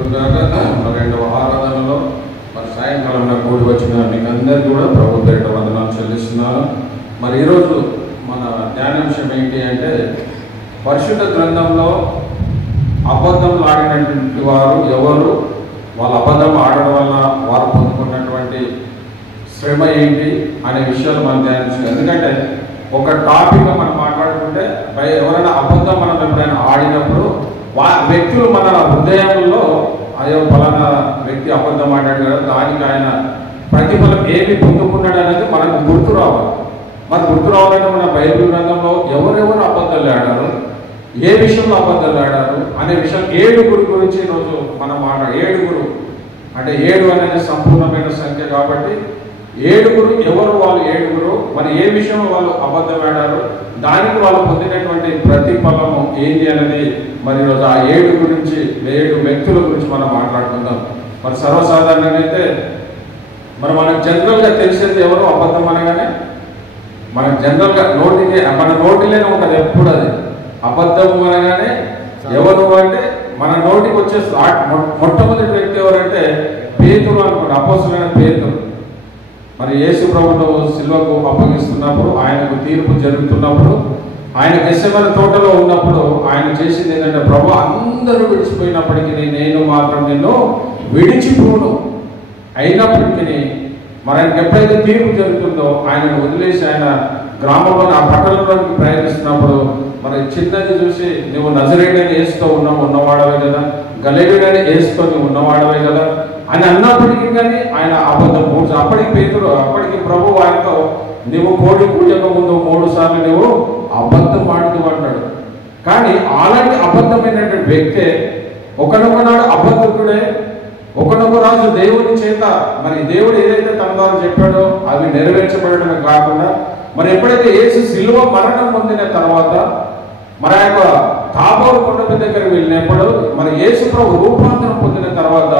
రెండవ ఆరాధనలో మరి సాయంకాలం నాకు కూడి వచ్చిన మీకు అందరికీ కూడా ప్రభు పేరిట వందనాలు చెల్లిస్తున్నాను. మరి ఈరోజు మన ధ్యానాంశం ఏంటి అంటే, పరిశుద్ధ గ్రంథంలో అబద్ధం ఆడినటువంటి వారు ఎవరు, వాళ్ళ అబద్ధం ఆడడం వల్ల వారు పొందుకున్నటువంటి శ్రమ ఏంటి అనే విషయాలు మనం ధ్యానించాలి. ఎందుకంటే ఒక టాపిక్ మనం మాట్లాడుకుంటే ఎవరైనా అబద్ధం మనం ఎప్పుడైనా ఆడినప్పుడు వ్యక్తులు మన హృదయంలో అయ్యో ఫలానా వ్యక్తి అబద్ధం ఆడాడు కదా, దానికి ఆయన ప్రతిఫలం ఏమి పొందుకున్నాడు అనేది మనకు గుర్తు రావాలి. మనకు గుర్తు రావాలంటే మన బైబిల్ గ్రంథంలో ఎవరెవరు అబద్ధాలు ఆడారు, ఏ విషయంలో అబద్ధాలు ఆడారు అనే విషయం 7 గురించి ఈరోజు మనం ఏడుగురు అంటే 7 అనేది సంపూర్ణమైన సంఖ్య కాబట్టి 7 ఎవరు వాళ్ళు 7 మరి ఏ విషయంలో వాళ్ళు అబద్ధం ఆడారు, దానికి వాళ్ళు పొందినటువంటి ప్రతిఫలము ఏంటి అనేది మరి ఈరోజు ఆ 7 వ్యక్తుల గురించి మనం మాట్లాడుకుందాం. మరి సర్వసాధారణంగా అయితే మరి మనకు జనరల్గా తెలిసేది ఎవరు అబద్ధం అనగానే మనకు జనరల్గా మన నోటిలోనే ఉంటుంది ఎప్పుడు అది అబద్ధం అనగానే ఎవరు అంటే మన నోటికి వచ్చేసి మొట్టమొదటి వ్యక్తి ఎవరంటే పేతురు అనుకోండి, అపోస్తలుడైన పేతురు. మరి యేసు ప్రభువును సిలువకు అప్పగిస్తున్నప్పుడు, ఆయనకు తీర్పు జరుగుతున్నప్పుడు, ఆయన గెత్సెమనే తోటలో ఉన్నప్పుడు ఆయన చేసింది ఏంటంటే, ప్రభు అందరూ విడిచిపోయినప్పటికీ నేను మాత్రం నిన్ను విడిచిపోను. అయినప్పటికీ మరి ఆయనకి ఎప్పుడైతే తీర్పు జరుగుతుందో ఆయనను వదిలేసి ఆయన గ్రామంలోని ఆ పట్టణంలోకి ప్రయాణిస్తున్నప్పుడు మరి చిన్నది చూసి నువ్వు నజరేయుడైన యేసుతో ఉన్నవాడవే కదా, గలిలయుడైన యేసుతో నువ్వు ఉన్నవాడవే కదా అని అన్నప్పటికీ కానీ ఆయన అబద్ధం అప్పటికి ప్రభు ఆయనతో నువ్వు కోడి కూయక ముందు 3 సార్లు నువ్వు అబద్ధం ఆడుతూ అంటాడు. కానీ అలాంటి అబద్ధమైనటువంటి వ్యక్తే ఒకనొకనాడు అబద్ధకుడే, ఒకనొక రాజు దేవుని చేత మరి దేవుడు ఏదైతే తన ద్వారా చెప్పాడో అవి నెరవేర్చబడటమే కాకుండా మరి ఎప్పుడైతే యేసు సిలువ మరణం పొందిన తర్వాత మరి ఆ యొక్క తాబోరు కొండ దగ్గరికి వెళ్ళినప్పుడు మరి యేసు ప్రభు రూపాంతరం పొందిన తర్వాత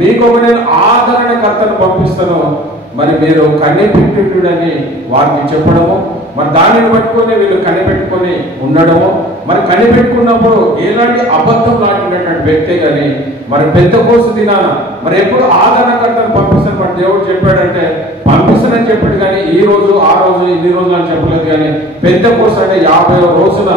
మీకు నేను ఆదరణకర్తను పంపిస్తాను, మరి మీరు కనిపెట్టుడని వారికి చెప్పడము, మరి దానిని పట్టుకొని వీళ్ళు కనిపెట్టుకొని ఉండడము. మరి కనిపెట్టుకున్నప్పుడు ఎలాంటి అబద్ధం లాంటినటువంటి వ్యక్తే కానీ మరి పెద్దకోసు దినాన మరి ఎప్పుడు ఆదరణకర్తను పంపిస్తాను మరి దేవుడు చెప్పాడంటే పంపిస్తానని చెప్పాడు. కానీ ఈ రోజు ఆ రోజు ఇన్ని రోజులు అని చెప్పలేదు. కానీ పెద్దకోసు అంటే 50వ రోజున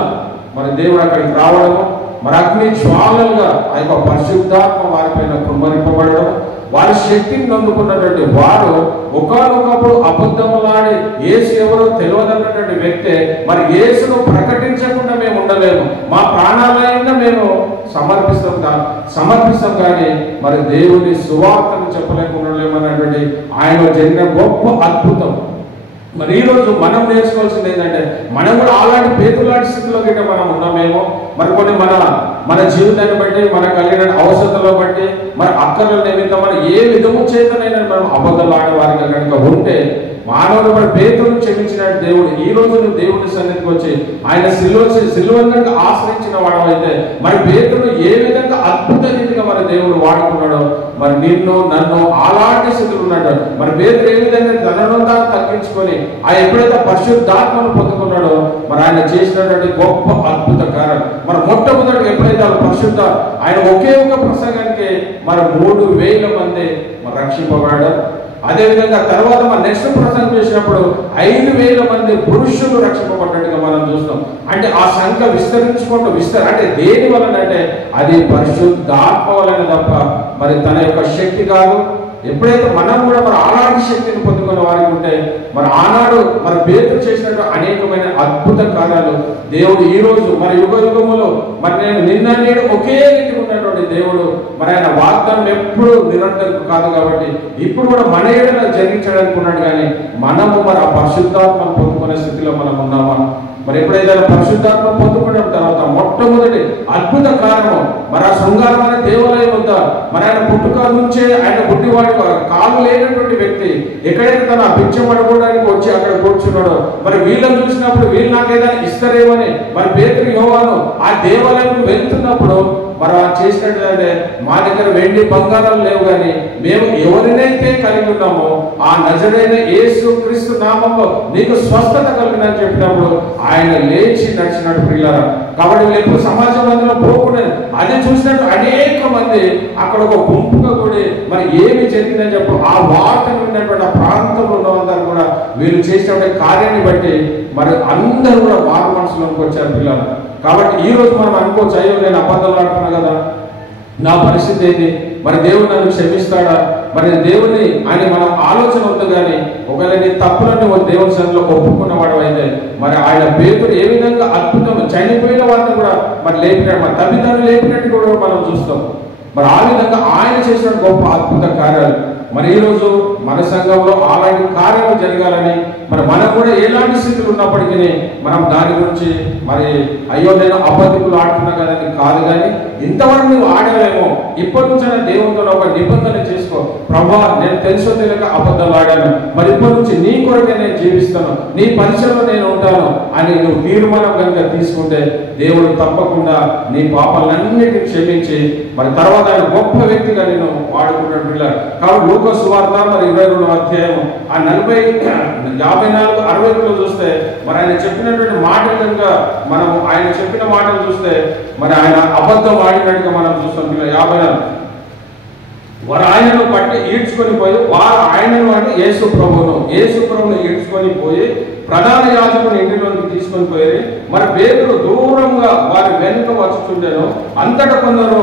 మరి దేవుడు అక్కడికి రావడము, మరి అగ్ని జ్వాలలుగా ఆ యొక్క పరిశుద్ధాత్మ వారిపైన కుమ్మరింపబడడం, వారి శక్తిని అందుకున్నటువంటి వారు ఒకనొకప్పుడు అబద్ధములాడి యేసు ఎవరో తెలియదన్నటువంటి వ్యక్తే మరి యేసును ప్రకటించకుండా మేము ఉండలేము, మా ప్రాణాలైనా మేము సమర్పిస్తాం కానీ మరి దేవుని సువార్తను చెప్పలేకుండా ఉండలేమన్నటువంటి ఆయన జరిగిన గొప్ప అద్భుతం. మరి ఈరోజు మనం నేర్చుకోవాల్సింది ఏంటంటే మనం కూడా అలాంటి పేతురు లాంటి స్థితిలో గిట్ట మనం ఉన్నామేమో. మరి కొన్ని మన జీవితాన్ని బట్టి మన కలిగిన అవసరాలను బట్టి మరి అక్కర్ల నిమిత్తం మనం ఏ విధము చేతనైనా మనం అబద్ధాలు ఆడేవారిగా కనుక ఉంటే మానవుడు మరి పేతురును క్షమించిన దేవుడు ఈ రోజు నువ్వు దేవుని సన్నిధికి వచ్చి ఆయన సిలువను ఆశ్రయించిన వాడవైతే మరి పేతురును ఏ విధంగా అద్భుత రీతిగా మరి దేవుడు వాడుకున్నాడో మరి నన్ను అలాంటి స్థితిలో ఉన్నాడు. మరి పేతురు ఏ విధంగా తనను తాను తగ్గించుకొని ఎప్పుడైతే పరిశుద్ధాత్మను పొందుకున్నాడో మరి ఆయన చేసినటువంటి గొప్ప అద్భుత కార్యం. మరి మొట్టమొదటి ఎప్పుడైతే పరిశుద్ధ ఆయన ఒకే ఒక ప్రసంగానికి మరి 3000 మంది మరి రక్షింపబడ్డారు. అదేవిధంగా తర్వాత మన నెక్స్ట్ ప్రసంగం చేసినప్పుడు 5000 మంది పురుషులు రక్షింపబడ్డట్టుగా మనం చూస్తాం. అంటే ఆ సంఖ్య విస్తరించుకుంటూ అంటే దేని వలన అంటే అది పరిశుద్ధాత్మ వలన తప్ప మరి తన యొక్క శక్తి కాదు. ఎప్పుడైతే మనం కూడా మరి అలాంటి శక్తిని పొందుకున్న వారికి ఉంటే మరి ఆనాడు మరి పేతురు చేసినట్టు అనేకమైన అద్భుత కార్యాలు దేవుడు ఈ రోజు మరి యుగములో మరి నేను నిన్న నేడు ఒకే రీతిగా ఉన్నటువంటి దేవుడు మరి ఆయన వాగ్దానం ఎప్పుడు నిరంతరం కాదు కాబట్టి ఇప్పుడు కూడా మన ఏడలో జరిగించడానికి ఉన్నాడు. కానీ మనము మరి ఆ పరిశుద్ధాత్మను పొందుకునే స్థితిలో మనం ఉన్నామా? మరి ఎప్పుడైతే పరిశుద్ధాత్మ పొందుకున్న తర్వాత మొట్టమొదటి అద్భుత కారణం మరి ఆ శృంగారం అనే దేవాలయం వద్ద మరి ఆయన పుట్టుక నుంచే ఆయన పుట్టివాడి కాలు లేనటువంటి వ్యక్తి ఎక్కడైతే తన భిక్ష పడుకోవడానికి వచ్చి అక్కడ కూర్చున్నాడో మరి వీళ్ళని చూసినప్పుడు వీళ్ళు నాకు ఏదైనా ఇస్తారేమని మరి పేతురు యోహాను ఆ దేవాలయం వెళ్తున్నప్పుడు మరి చేసినట్టు మా దగ్గర వెండి బంగారాలు లేవు, కానీ మేము ఎవరినైతే కలిగి ఉన్నామో ఆ నజరైన యేసు క్రీస్తు నామంలో నీకు స్వస్థత కలిగినని చెప్పినప్పుడు ఆయన లేచి నడిచినట్టు ప్రియులారా. కాబట్టి వీళ్ళు ఎప్పుడు సమాజ మందిలో పోకూడదు. అది చూసినట్టు అనేక మంది అక్కడ ఒక గుంపుగా కూడి మరి ఏమి జరిగిందని చెప్పు ఆ వార్తలు ఉన్నటువంటి ఆ ప్రాంతంలో ఉన్నవాళ్ళందరూ కూడా వీళ్ళు చేసినటువంటి కార్యాన్ని బట్టి మరి అందరూ కూడా మారు మనసులోకి వచ్చారు పిల్లలు. కాబట్టి ఈ రోజు మనం అనుకోవచ్చు, అయ్యో నేను అబద్ధాలు ఆడుతున్నా కదా, నా పరిస్థితి ఏంటి, మరి దేవుడు నన్ను క్షమిస్తాడా, మరి దేవుని అని మనం ఆలోచన ఉంది. కానీ ఒకవేళ నీ తప్పులను దేవుని సన్నిధిలో ఒప్పుకున్నవాడు అయితే మరి ఆయన పేతురు ఏ విధంగా అద్భుతం చనిపోయిన వారిని కూడా మరి లేపినాడు, మరి తల్లిదండ్రులు లేపినట్టు కూడా మనం చూస్తాం. మరి ఆ విధంగా ఆయన చేసిన గొప్ప అద్భుత కార్యాలు మరి ఈరోజు మన సంఘంలో అలాంటి కార్యాలు జరగాలని మరి మనం కూడా ఎలాంటి స్థితులు ఉన్నప్పటికీ మనం దాని గురించి మరి అయ్యో నేను అబద్ధికులు ఆడుతున్నా కదని కాదు, కానీ ఇంతవరకు నువ్వు ఆడావేమో ఇప్పటి నుంచి దేవునితో ఒక నిబంధన చేసుకో, ప్రభా నేను తెలుసో తెలియక అబద్ధాలు ఆడాను, మరి ఇప్పటి నుంచి నీ కొరకే నేను జీవిస్తాను, నీ పరిచయంలో నేను ఉంటాను అని నువ్వు తీర్మానం కనుక తీసుకుంటే దేవుడు తప్పకుండా నీ పాపాలన్నిటిని క్షమించి మరి తర్వాత ఆయన గొప్ప వ్యక్తిగా నేను వాడుకున్నాడు పిల్లలు. కాబట్టి లూకా సువార్త మరి 22వ అధ్యాయం ఆ 54-60 చూస్తే మరి ఆయన చెప్పినటువంటి మాటలు కనుక మనం ఆయన చెప్పిన మాటలు చూస్తే మరి ఆయన అబద్ధం ఆడినట్టుగా మనం చూస్తాం పిల్లలు. 54 వారు ఆయనను పట్టి ఈడ్చుకొని పోయి వారు ఆయనను అంటే యేసు ప్రభువును ఈడ్చుకొని పోయి ప్రధాన యాజకుని ఇంటిలోకి తీసుకొని పోయి మరి పేతురు దూరంగా వారి వెనుక వచ్చుతుండెను. అంతటా కొందరు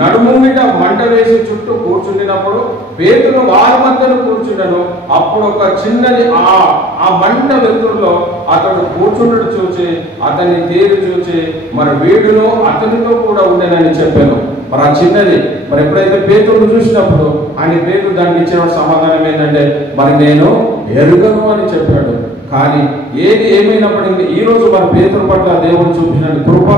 నడుము మీద మంట వేసి చుట్టూ కూర్చుండినప్పుడు పేతురు వారి మధ్యలో కూర్చుండెను. అప్పుడు ఒక చిన్నది ఆ మంట వెలుతురులో అతడు కూర్చుండడు చూచి అతన్ని తేరి చూచి మరి వీడును అతనితో కూడా ఉండేనని చెప్పాను. మరి ఆ చిన్నది మరి ఎప్పుడైతే పేతురును చూసినప్పుడు ఆయన పేతురు దానికి ఇచ్చిన సమాధానం ఏంటంటే మరి నేను ఎరుగను అని చెప్పాడు. కానీ ఏది ఏమైనప్పటికీ ఈ రోజు మన పేతురు పట్ల దేవుడు చూపించిన కృప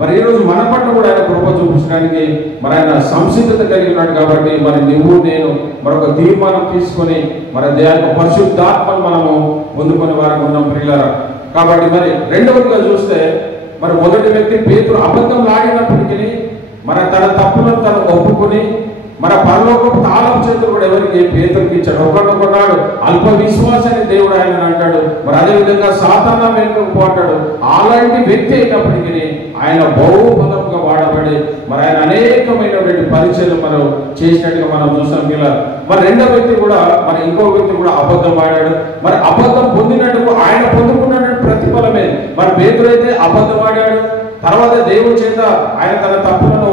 మరి ఈ రోజు మన పట్ల కూడా ఆయన కృప చూపించడానికి మరి ఆయన సంసిద్ధత కలిగి ఉన్నాడు. కాబట్టి మరి నువ్వు నేను మరొక తీర్మానం తీసుకొని మరి దేవుని పరిశుద్ధాత్మను మనము పొందుకునే వారికి ఉన్నాం ప్రియులారా. కాబట్టి మరి రెండవదిగా చూస్తే మరి మొదటి వ్యక్తి పేతురు అబద్ధం ఆడినప్పటికీ మరి తన తప్పులను తను ఒప్పుకొని మన పరలోకపు తాళపు చేతులు కూడా ఎవరికి పేతురుకి ఇచ్చాడు. ఒకనాడు అల్ప విశ్వాసాన్ని దేవుడు ఆయన అంటాడు. మరి అదేవిధంగా సాతానా వెనుకకు పోతాడు. అలాంటి వ్యక్తి అయినప్పటికీ ఆయన బహుబలంగా వాడబడి మరి ఆయన అనేకమైనటువంటి పరిచయాలు మనం చేసినట్టుగా మనం చూసాం పిల్లలు. మరి రెండో వ్యక్తి కూడా మరి ఇంకో వ్యక్తి కూడా అబద్ధం ఆడాడు. మరి అబద్ధం పొందినట్టుకు ఆయన పొందుకున్నటువంటి ప్రతిఫలమే. మరి పేతురు అయితే అబద్ధం ఆడాడు, తర్వాత దేవుడి చేత ఆయన తన తప్పులను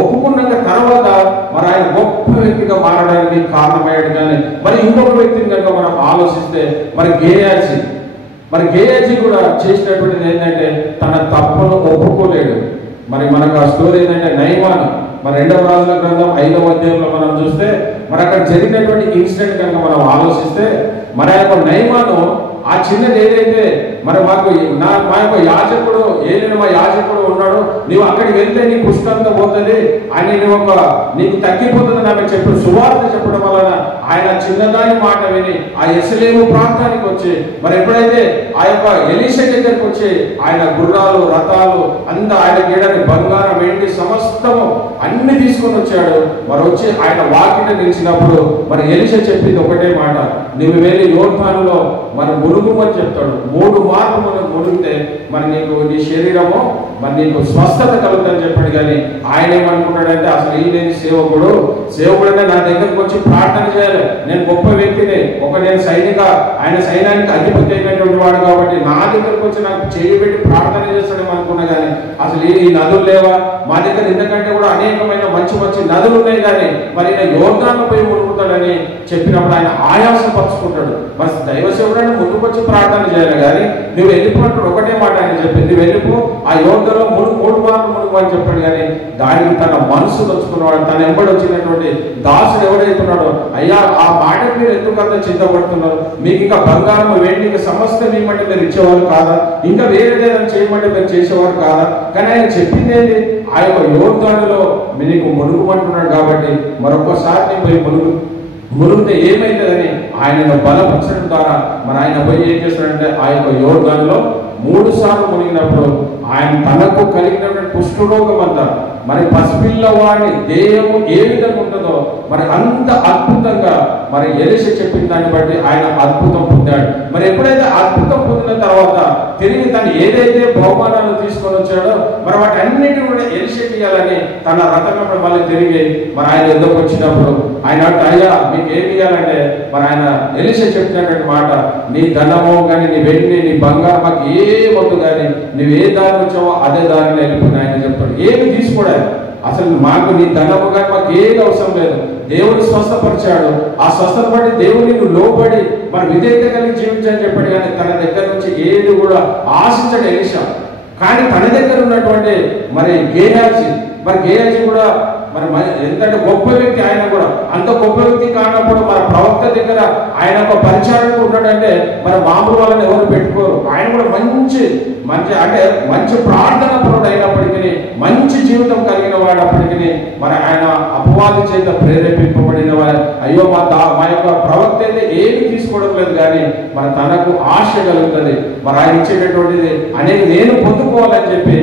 ఒప్పుకున్నాక తర్వాత మరి ఆయన గొప్ప వ్యక్తిగా మారడానికి కారణమయ్యాడు. కానీ మరి ఇంకొక వ్యక్తిని కనుక మనం ఆలోచిస్తే మరి గేయాజీ కూడా చేసినటువంటిది ఏంటంటే తన తప్పును ఒప్పుకోలేడు. మరి మనకు ఆ స్టోరీ ఏంటంటే నయమాను మరి 2వ రాజుల గ్రంథం 5వ అధ్యాయంలో మనం చూస్తే మరి అక్కడ జరిగినటువంటి ఇన్సిడెంట్ కనుక మనం ఆలోచిస్తే మరి ఆ యొక్క నయమాను ఆ చిన్నది ఏదైతే మరి మా యొక్క యాజకుడు ఏదైనా మా యాజకుడు ఉన్నాడు, నీవు అక్కడికి వెళ్తే నీ పుష్కంత పోతుంది అని నీకు తగ్గిపోతుంది నాకు చెప్పి సువార్త చెప్పడం వలన ఆయన చిన్నదాని మాట విని ఆ యెరూషలేము ప్రాంతానికి వచ్చి మరి ఎప్పుడైతే ఆ యొక్క ఎలీషా దగ్గరికి వచ్చి ఆయన గుర్రాలు రథాలు అంతా ఆయన గీడని బంగారం వెండి సమస్తము అన్ని తీసుకొని వచ్చాడు. మరి వచ్చి ఆయన వాకిట నిలిచినప్పుడు మరి ఎలీషా చెప్పింది ఒకటే మాట, నువ్వు వెళ్ళి యోర్దానులో మరి మునుగుమని చెప్తాడు. 3 మార్లు మునిగితే మరి నీకు నీ శరీరము మరి నీకు స్వస్థత కలుగుతుందని చెప్పాడు. కానీ ఆయన ఏమనుకున్నాడంటే అసలు ఈ లేని సేవకుడు అంటే నా దగ్గరకు వచ్చి ప్రార్థన చేయాలి, నేను గొప్ప వ్యక్తిని, నేను ఆయన సైన్యానికి అధిపతి అయినటువంటి వాడు కాబట్టి నా దగ్గరకు వచ్చి నాకు చేయబెట్టి ప్రార్థన చేస్తాడేమో అనుకున్నా. కానీ అసలు ఈ నదులు లేవా మా దగ్గర, ఇంతకంటే కూడా అనేకమైన మంచి మంచి నదులు ఉన్నాయి, కానీ మరి ఆయన యోర్దాను పోయి మునుగుతాడని చెప్పినప్పుడు ఆయన ఆయాసం పరుచుకుంటాడు. మరి దైవసేవుడని ముందుకు వచ్చి ప్రార్థన చేయాలి, కానీ నువ్వు వెళ్ళిపోతాడు ఒకటే మాట ఆయన చెప్పింది, వెళ్ళిపో ఆ యోర్దానులో 3 మార్లు మునుగు అని చెప్పాడు. కానీ దానికి తన మనసు దొచ్చుకున్నవాడు తన ఎంబడి వచ్చినటువంటి దాసుడు ఎవడైతున్నాడో, అయ్యా ఆ మాటకు మీరు ఎందుకంత చింతపడుతున్నారు, మీకు ఇంకా బంగారం వెండి ఇంకా సమస్తం ఏమంటే మీరు ఇచ్చేవారు కాదా, ఇంకా వేరేదేదైనా చేయమంటే మీరు చేసేవారు కాదా. కానీ ఆయన చెప్పింది ఏంటి, ఆ యొక్క యోర్దానులో మీకు మునుగుమంటున్నాడు కాబట్టి మరొకసారి నేను పోయి మునుగుతే ఏమైతుందని ఆయనను బలపరచడం ద్వారా మరి ఆయన పోయి ఏం చేస్తాడంటే ఆ యొక్క యోర్దానులో 3 సార్లు మునిగినప్పుడు ఆయన తనకు కలిగినటువంటి కుష్ఠరోగం అంతా మరి పసిపిల్లవాడిని దేహము ఏ విధంగా ఉంటుందో మరి అంత అద్భుతంగా మరి ఎలీషా చెప్పిన దాన్ని బట్టి ఆయన అద్భుతం పొందాడు. మరి ఎప్పుడైతే అద్భుతం పొందిన తర్వాత తిరిగి తను ఏదైతే బహుమానాలు తీసుకొని వచ్చాడో మరి వాటి అన్నిటిని కూడా ఎలీషాకి ఇవ్వాలని తన రథంలో మళ్ళీ తిరిగి మరి ఆయన ఎదురుకు వచ్చినప్పుడు ఆయన అయ్యా మీకు ఏమి ఇవ్వాలంటే మరి ఆయన ఎలీషా చెప్పినటువంటి మాట, నీ ధనము కానీ నీ వెండి నీ బంగారం మాకు ఏ వద్దు కానీ నువ్వు ఏ దారి వచ్చావో అదే దారిలో వెళ్ళిపోయిన ఆయన చెప్తాడు. ఏమి తీసుకోవడానికి అసలు మాకు నీ ధనము కానీ మాకు ఏది అవసరం లేదు. దేవుడు స్వస్థపరిచాడు, ఆ స్వస్థత బట్టి దేవుని లోబడి మరి విధేయత కలిగి జీవించని చెప్పాడు. కానీ తన దగ్గర నుంచి ఏది కూడా ఆశించడు ఎలీషా. కానీ తన దగ్గర ఉన్నటువంటి మరి గేహాజీ కూడా మరి ఎంతంటే గొప్ప వ్యక్తి, ఆయన కూడా అంత గొప్ప వ్యక్తి కానప్పుడు మన ప్రవక్త దగ్గర ఆయన ఒక పరిచారకుడు ఉన్నాడంటే మరి మామూలు వాళ్ళని ఎవరు పెట్టుకోరు. ఆయన కూడా మంచి మంచి ప్రార్థన పరుడు అయినప్పటికీ మంచి జీవితం కలిగిన వాడప్పటికీ మరి ఆయన అపవాది చేత ప్రేరేపింపబడిన వారు, అయ్యో మా యొక్క ప్రవక్త అయితే ఏమి తీసుకోవడం లేదు కానీ మరి తనకు ఆశ కలుగుతుంది, మరి ఆయన ఇచ్చేటటువంటిది అనేది నేను పొందుకోవాలని చెప్పి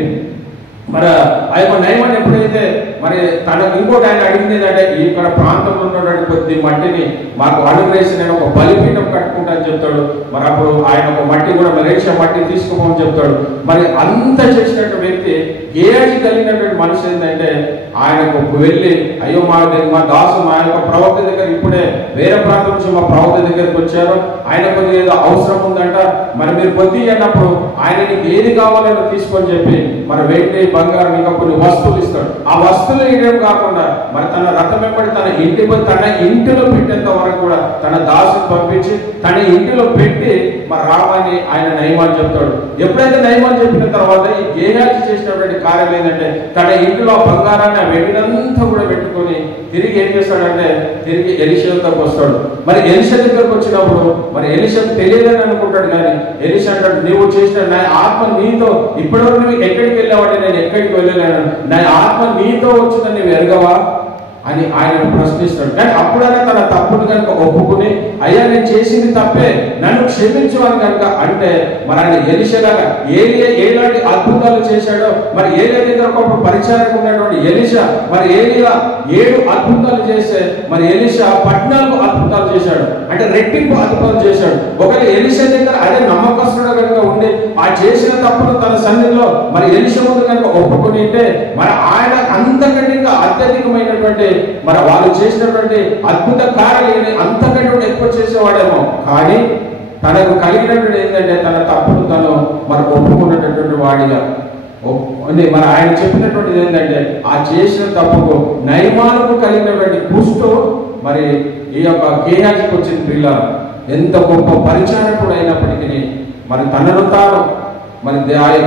మరి ఆ యొక్క నయమాన్ని ఎప్పుడైతే మరి తనకు ఇంకోటి ఆయన అడిగింది ఏంటంటే, ఇక్కడ ప్రాంతంలో ఉన్నటువంటి కొద్ది మట్టిని మాకు అనుగ్రహించి నేను ఒక బలిపీఠం కట్టుకుంటా అని చెప్తాడు. మరి అప్పుడు ఆయన ఒక మట్టి కూడా మలేషియా మట్టి తీసుకోమని చెప్తాడు. మరి అంత చేసినటువంటి వ్యక్తి గేయాజీ కలిగినటువంటి మనిషి ఏంటంటే ఆయనకు వెళ్ళి, అయ్యో మా దాసు మా యొక్క ప్రవక్త దగ్గర ఇప్పుడే వేరే ప్రాంతం నుంచి మా ప్రవక్త దగ్గరికి వచ్చారు, ఆయన కొద్దిగా ఏదో అవసరం ఉందంట, మరి మీరు కొద్ది అన్నప్పుడు ఆయన నీకు ఏది కావాలో తీసుకొని చెప్పి మరి వెండి బంగారం ఇంకా కొన్ని వస్తువులు ఇస్తాడు. ఆ వస్తువులు ఇవ్వడం కాకుండా మరి తన రథం వెంబడి తన ఇంటిలో పెట్టేంత వరకు కూడా తన దాసుని పంపించి తన ఇంటిలో పెట్టి మరి రామని ఆయన నయమాన్ని చెప్తాడు. ఎప్పుడైతే నయమాన్ని చెప్పిన తర్వాత ఈ గేహాజీ చేసినటువంటి కార్యం ఏంటంటే తన ఇంటిలో బంగారాన్ని వెండినంతా కూడా పెట్టుకొని తిరిగి ఏం చేస్తాడంటే తిరిగి ఎలీషా దగ్గరకు వస్తాడు. మరి ఎలీషా దగ్గరకు వచ్చినప్పుడు మరి ఎలీషాకు తెలియదని అనుకుంటాడు. కానీ ఎలీషా అంటాడు, నీవు చేసిన నా ఆత్మ నీతో ఇప్పటివరకు నువ్వు ఎక్కడికి వెళ్ళావంటే నేను ఎక్కడికి వెళ్ళలేను, నా ఆత్మ నీతో వచ్చిందని నువ్వు ఎరగవా అని ఆయన ప్రశ్నిస్తాడు. కానీ అప్పుడైనా తన తప్పును కనుక ఒప్పుకుని, అయ్యా నేను చేసింది తప్పే నన్ను క్షమించు అని కనుక అంటే మరి ఆయన ఎలీషాగా ఏలాంటి అద్భుతాలు చేశాడో మరి ఏలియా దగ్గర ఒక పరిచారకు ఉన్నటువంటి ఎలీషా మరి ఏలియా 7 అద్భుతాలు చేస్తే మరి ఎలీషా 14 అద్భుతాలు చేశాడు. అంటే రెట్టింపు అద్భుతాలు చేశాడు. ఒకవేళ ఎలీషా దగ్గర అదే నమ్మకస్తుడు కనుక ఉండి ఆ చేసిన తప్పులు తన సన్నిధిలో మరి ఎలీషా ముందు కనుక ఒప్పుకొని ఉంటే మరి ఆయన అంతకంటే ఇంకా అత్యధికమైనటువంటి మరి వాళ్ళు చేసినటువంటి అద్భుత కార్యాలు అంతకంటే ఎక్కువ చేసేవాడేమో. కానీ తనకు కలిగినటువంటి ఏంటంటే తన తప్పును తను మరి ఒప్పుకున్నటువంటి వాడిగా మరి ఆయన చెప్పినటువంటిది ఏంటంటే ఆ చేసిన తప్పుకు నయమానుకు కలిగినటువంటి కుష్టు మరి ఈ యొక్క గేహాజీకి వచ్చిన పిల్ల ఎంత గొప్ప పరిచారకుడు అయినప్పటికీ మరి తనను తాను మరి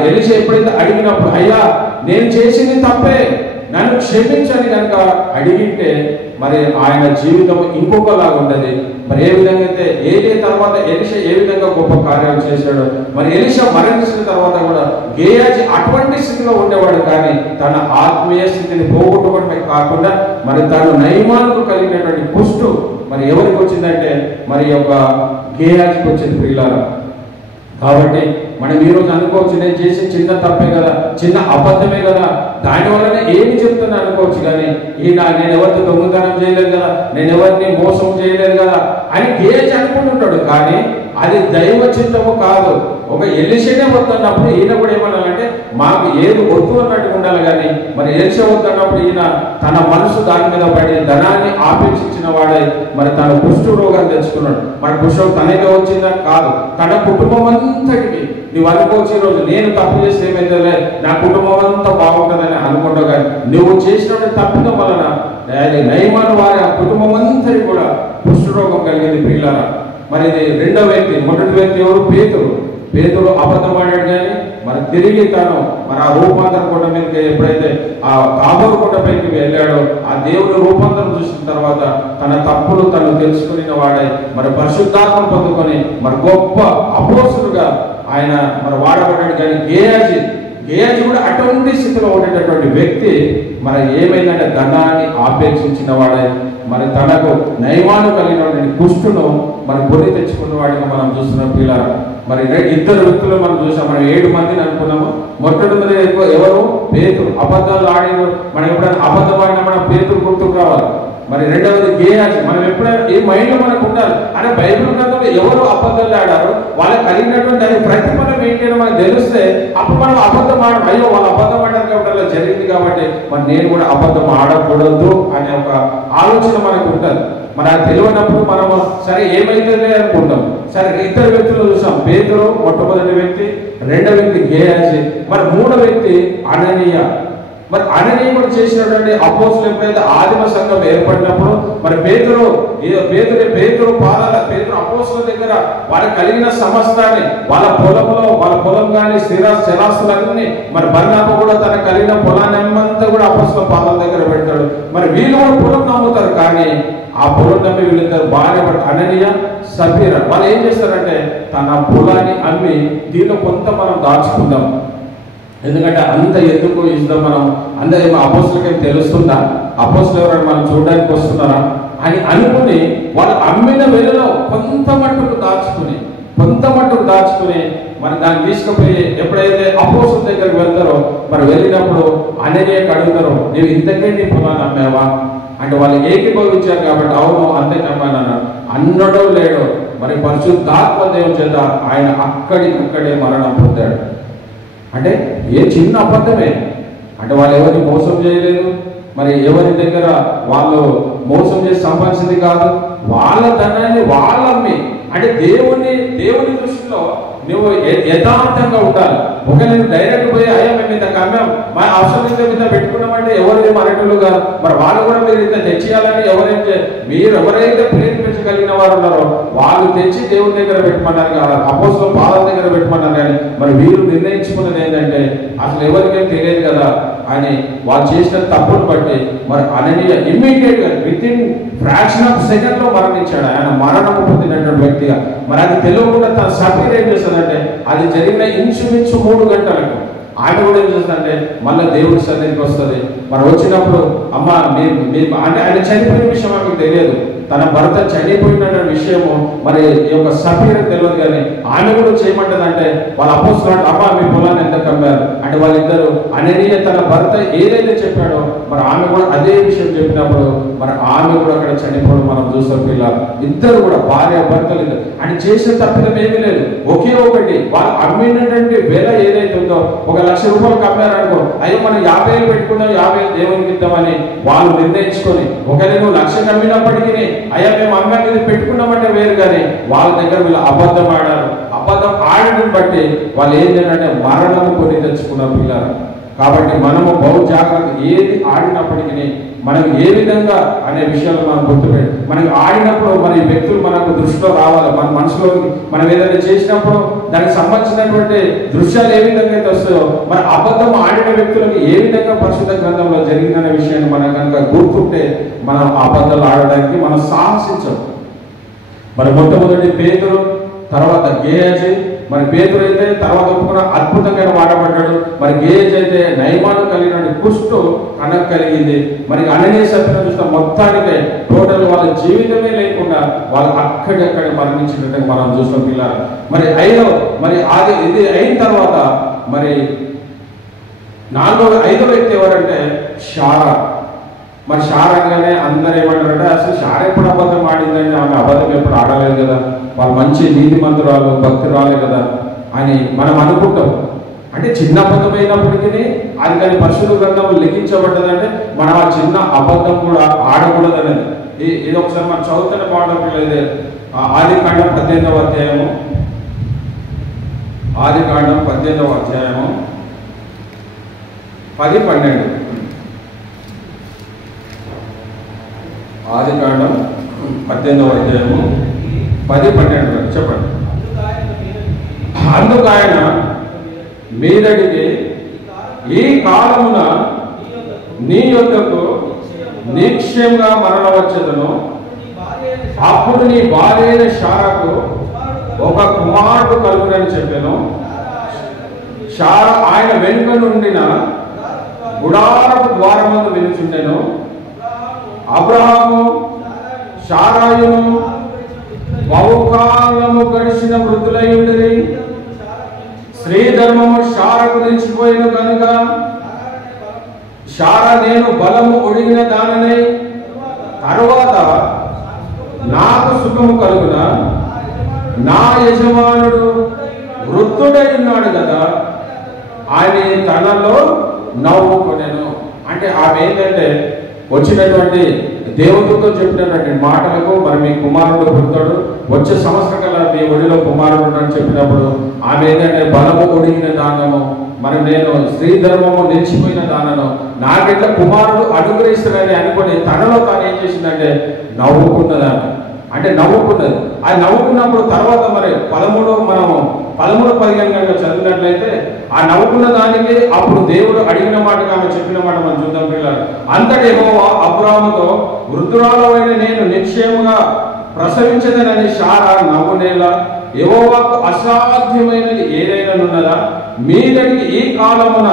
ఎలీషా ఎప్పుడైతే అడిగినప్పుడు, అయ్యా నేను చేసింది తప్పే నన్ను క్షమించని కనుక అడిగితే మరి ఆయన జీవితం ఇంకొకలాగా ఉండదు. మరి ఏ విధంగా అయితే ఏలియా తర్వాత ఎలీషా ఏ విధంగా గొప్ప కార్యాలు చేశాడో మరి ఎలీషా మరణించిన తర్వాత కూడా గేయాజీ అటువంటి స్థితిలో ఉండేవాడు. కానీ తన ఆత్మీయ స్థితిని పోగొట్టుకోవడమే కాకుండా మరి తను నయమానుకు కలిగినటువంటి కుష్టు మరి ఎవరికి వచ్చిందంటే మరి యొక్క గేయాజీకి వచ్చింది ప్రియులారా. కాబట్టి మనం ఈరోజు అనుకోవచ్చు, నేను చేసి చిన్న తప్పే కదా, చిన్న అబద్ధమే కదా, దానివల్లనే ఏమి చెప్తున్నా అనుకోవచ్చు. కానీ నేను ఎవరితో దొంగతనం చేయలేదు కదా, నేను ఎవరిని మోసం చేయలేదు కదా అని గేయాజీ అనుకుంటుంటాడు. కానీ అది దైవ చిత్తము కాదు. ఒక ఎలీషానే వద్దన్నప్పుడు ఈయన కూడా ఏమన్నాలంటే మాకు ఏది వద్దు అన్నట్టుగా ఉండాలి. కానీ మరి ఎలీషా వద్దన్నప్పుడు ఈయన తన మనసు దాని మీద పడి ధనాన్ని ఆపేక్షించిన వాడే మరి తన కుష్టు రోగాన్ని తెచ్చుకున్నాడు. మరి కుష్ఠం తనకే వచ్చిందా కాదు, తన కుటుంబం అంతటికి. నువ్వు అనుకోవచ్చు ఈరోజు నేను తప్పు చేస్తే ఏమైతే నా కుటుంబం అంతా బాగుంటుందని అనుకుంటావు. కానీ నువ్వు చేసినటువంటి తప్పిదం వలన నయమాను వారి ఆ కుటుంబం అంతటి కూడా కుష్టు రోగం కలిగింది ప్రియులారా. మరి ఇది రెండో వ్యక్తి. మొదటి వ్యక్తి ఎవరు? పేతురు అబద్ధం ఆడాడు. కానీ మరి తిరిగి తను మరి ఆ రూపాంతర కొండ మీదకి ఎప్పుడైతే ఆ తాబోరు కొండపైకి వెళ్ళాడో ఆ దేవుని రూపాంతరం చూసిన తర్వాత తన తప్పులు తను తెలుసుకున్న వాడై మరి పరిశుద్ధాత్మ పొందుకొని మరి గొప్ప అపోస్తులుగా ఆయన మరి వాడబడ్డాడు. కానీ గేయాజీ కూడా అటువంటి స్థితిలో ఉండేటటువంటి వ్యక్తి మరి ఏమైందంటే ధనాన్ని ఆపేక్షించిన వాడే మరి తనకు నయమాను కలిగినటువంటి కుష్టును మరి బొరి తెచ్చుకున్న వాడిగా మనం చూస్తున్న పిల్లలు. మరి ఇద్దరు వ్యక్తులు మనం చూసాం. మనం 7 మందిని అనుకున్నాము. మొట్టమొదటి ఎవరు? పేతురు. అబద్ధాలు ఆడిన మనం ఎప్పుడైనా అబద్ధం ఆడినా మన పేతురు గుర్తుకు రావాలి. మరి రెండవది గేయాజీ. మనం ఎప్పుడైనా ఈ మైండ్లో మనకు ఉండాలి. అనే బైబిల్ గ్రంథంలో ఎవరు అబద్ధాలు ఆడారు, వాళ్ళకి కలిగినటువంటి దాని ప్రతిఫలం ఏంటి అని మనకు తెలిస్తే అప్పుడు మనం అబద్ధం ఆడ అయ్యో వాళ్ళు అబద్ధం ఆడారు కాబట్టి అలా జరిగింది కాబట్టి మరి నేను కూడా అబద్ధం ఆడకూడదు అనే ఒక ఆలోచన మనకు ఉంటుంది. మరి అది తెలియనప్పుడు మనము సరే ఏమైతుందే అనుకుంటాం. సరే ఇద్దరు వ్యక్తులు చూసాం. పేతురు మొట్టమొదటి వ్యక్తి, రెండవ వ్యక్తి గేయాజీ, మరి మూడవ వ్యక్తి అననీయ. మరి అననీయ కూడా చేసినటువంటి అపోస్తులు ఎప్పుడైతే ఆదిమ సంఘం ఏర్పడినప్పుడు మరి పేతురు అపోస్తుల దగ్గర వాళ్ళకి కలిగిన సమస్తాన్ని వాళ్ళ పొలం కానీ స్థిరాస్తులన్నీ మరి బర్నాబా కూడా తన కలిగిన పొలాన్ని అంతా కూడా అపోస్తుల పాదాల దగ్గర పెడతాడు. మరి వీళ్ళు కూడా పొలం నమ్ముతారు. కానీ ఆ పొలం నమ్మి వీళ్ళిద్దరు భార్య అననీయ సఫీరా వాళ్ళు ఏం చేస్తారంటే తన పొలాన్ని అమ్మి దీనిలో కొంత మనం దాచుకుందాం, ఎందుకంటే అంత ఎందుకు ఇస్తాం మనం, అంత అపోస్తులకేం తెలుస్తుందా, అపోస్తులు ఎవరైనా మనం చూడడానికి వస్తున్నారా అని అనుకుని వాళ్ళు అమ్మిన వెలలో కొంత మట్టుకు దాచుకుని మరి దాన్ని తీసుకుపోయి ఎప్పుడైతే అపోస్తుల దగ్గరికి వెళ్తారో మరి వెళ్ళినప్పుడు అననీయకు అడుగుతారో నీవు ఇంతకే నీ పొలాన్ని అమ్మావా అంటే వాళ్ళు ఏకీభవించారు కాబట్టి అవును అంతే అమ్మానన్నా అన్నడో లేడో మరి పరిశుద్ధాత్మ దేవుని చేత ఆయన అక్కడికక్కడే మరణం పొందాడు. అంటే ఏ చిన్న అబద్ధమే. అంటే వాళ్ళు ఎవరిని మోసం చేయలేదు, మరి ఎవరి దగ్గర వాళ్ళు మోసం చేసి సంపాదించింది కాదు, వాళ్ళ ధనాన్ని వాళ్ళమ్మి. అంటే దేవుని దృష్టిలో నువ్వు యథార్థంగా ఉండాలి. ఒక నేను డైరెక్ట్ పోయి అయ్యా మేము ఇంత కమ్మాం మా అవసరం ఇంత పెట్టుకున్నామంటే ఎవరు మనటులు కాదు. మరి వాళ్ళు కూడా మీరు ఇంత తెచ్చేయాలని మీరు ఎవరైతే ప్రేరేపించగలిగిన వారు ఉన్నారో వాళ్ళు తెచ్చి దేవుని దగ్గర పెట్టమన్నారు కదా, అపోస్తుల పాదాల దగ్గర పెట్టమన్నారు. కానీ మరి వీరు నిర్ణయించుకున్నది ఏంటంటే అసలు ఎవరికేం తెలియదు కదా అని వాళ్ళు చేసిన తప్పును బట్టి మరి అననీయ ఇమ్మీడియట్ గా with in fraction of second లో మరణించాడు. ఆయన మరణం పొందినటువంటి వ్యక్తిగా. మరి అది తెలియకుండా తన సఫీర్ ఏం చేస్తుందంటే అది జరిగిన ఇంచుమించు 3 గంటలకు ఆమె కూడా ఏం చేస్తుందంటే మళ్ళీ దేవుడి సన్నిధికి వస్తుంది. మరి వచ్చినప్పుడు అమ్మ మీరు అంటే ఆయన చనిపోయిన విషయం ఆమెకు తెలియదు, తన భర్త చనిపోయిన విషయము మరి ఈ యొక్క సఫీర్ తెలియదు. కానీ ఆమె కూడా చేయమంటదంటే వాళ్ళ అపోస్తులు అమ్మ మీ పొలాన్ని ఎంత కమ్మారు అంటే వాళ్ళిద్దరు అననీయ తన భర్త ఏదైతే చెప్పాడో మరి ఆమె కూడా అదే విషయం చెప్పినప్పుడు మరి ఆమె కూడా అక్కడ చనిపోవడం మనం చూస్తాం. పిల్లలు ఇద్దరు కూడా భార్య భర్తలు ఇద్దరు అని చేసిన తప్పిదం ఏమీ లేదు. ఒకే ఒకటి వాళ్ళు అమ్మినటువంటి వెల ఏదైతే ఉందో 1,00,000 రూపాయలు కమ్మారనుకో అయ్యో మనం 50,000 పెట్టుకుందాం 50,000 దేవునికి ఇద్దామని వాళ్ళు నిర్ణయించుకొని ఒకవేళ నువ్వు 1,00,000 కమ్మినప్పటికీ అయ్యా మేము అమ్మాయి మీద పెట్టుకున్నామంటే వేరు. కానీ వాళ్ళ దగ్గర వీళ్ళు అబద్ధం ఆడారు. అబద్ధం ఆడడం బట్టి వాళ్ళు ఏం చేయాలంటే మరణము కొని తెచ్చుకున్నారు పిల్లలు. కాబట్టి మనము బహు జాగ్రత్త ఏది ఆడినప్పటికీ మనం ఏ విధంగా అనే విషయాలు మనం గుర్తుపెట్టి మనకి ఆడినప్పుడు మన వ్యక్తులు మనకు దృష్టిలో రావాలి. మన మనసులో మనం ఏదైనా చేసినప్పుడు దానికి సంబంధించినటువంటి దృశ్యాలు ఏ విధంగా అయితే వస్తాయో మరి అబద్ధం ఆడిన వ్యక్తులకు ఏ విధంగా పరిశుద్ధ గ్రంథంలో జరిగిందనే విషయాన్ని మనం కనుక గుర్తుంటే మనం అబద్ధాలు ఆడడానికి మనం సాహసించం. మరి మొట్టమొదటి పేతురు, తర్వాత గేయాజీ. మరి పేతురు అయితే తర్వాత ఒప్పుకున్న అద్భుతంగా వాడబడ్డాడు. మరి గేయాజీ అయితే నయమాను కలిగిన కుష్టు కనకు కలిగింది. మరి అననీయ సఫీరా చూస్తే మొత్తానికి టోటల్ వాళ్ళ జీవితమే లేకుండా వాళ్ళు అక్కడెక్కడ మరణించినట్టు మనం చూస్తాం పిల్లలు. మరి ఇది అయిన తర్వాత మరి ఐదో వ్యక్తి ఎవరంటే షారా. మరి షారాగానే అందరు ఏమంటారంటే అసలు షారా ఎప్పుడు అబద్ధం ఆడిందని, ఆమె అబద్ధం ఎప్పుడు ఆడలేదు కదా, వాళ్ళు మంచి నీతిమంతురాలు భక్తురాలే కదా అని మనం అనుకుంటాం. అంటే చిన్న అబద్ధం అయినప్పటికీ అది కానీ పరిశుద్ధ గ్రంథంలో లిఖించబడ్డదంటే మనం ఆ చిన్న అబద్ధం కూడా ఆడకూడదనేది. ఇది ఒకసారి మనం చదువుతున్న బాగుండలేదు. ఆదికాండం 18వ అధ్యాయము, ఆదికాండం 18వ అధ్యాయము 10-12. ఆదికాండం 18వ అధ్యాయము 10-12 చెప్పండి. అందుకు ఆయన మీదడికి ఈ కాలమున నీ యొద్దకు నిశ్చయంగా మరణ వచ్చేదను, అప్పుడు నీ భార్య అయిన షారాకు ఒక కుమారుడు కలుగునని చెప్పాను. షారా ఆయన వెనుక నుండిన గుడారపు ద్వారమందు నిలుచుండెను. అబ్రహాము షారాయును బహుకాలము గడిచిన వృద్ధులై ఉండిరి. స్త్రీ ధర్మము శారకు నిలిచిపోయిన కనుక శార నేను బలము ఒడిగిన దాననే తరువాత నాకు సుఖము కలుగున నా యజమానుడు వృద్ధుడై ఉన్నాడు కదా ఆయన తనలో నవ్వుకొనెను. అంటే ఆమె ఏంటంటే వచ్చినటువంటి దేవతతో చెప్పినటువంటి మాటలకు మరి మీ కుమారుడు పుడతాడు, వచ్చే సంవత్సరం కల్లా మీ ఒడిలో కుమారుడు అని చెప్పినప్పుడు ఆమె ఏంటంటే బలము ఒడిగిన దానము, మరి నేను స్త్రీ ధర్మము నిలిచిపోయిన దానను నాకెట్లా కుమారుడు అనుగ్రహిస్తానని అనుకుని తనలో తాను ఏం చేసిందంటే నవ్వుకున్నదాన్ని. అంటే నవ్వుకున్నది. అది నవ్వుకున్నప్పుడు తర్వాత మరి 13-15 కనుక చదివినట్లయితే ఆ నవ్వుకున్న దానికి అప్పుడు దేవుడు అడిగిన మాట ఆమె చెప్పిన మాట మనం చూద్దాం పిల్లలు. అంతటి యెహోవా అబ్రాహాముతో వృద్ధురాలైన నేను నిశ్చయముగా ప్రసవించదనని శారా నవ్వునేలా యెహోవాకు అసాధ్యమైనది ఏదైనా ఉన్నదా? మీదటికి ఈ కాలమున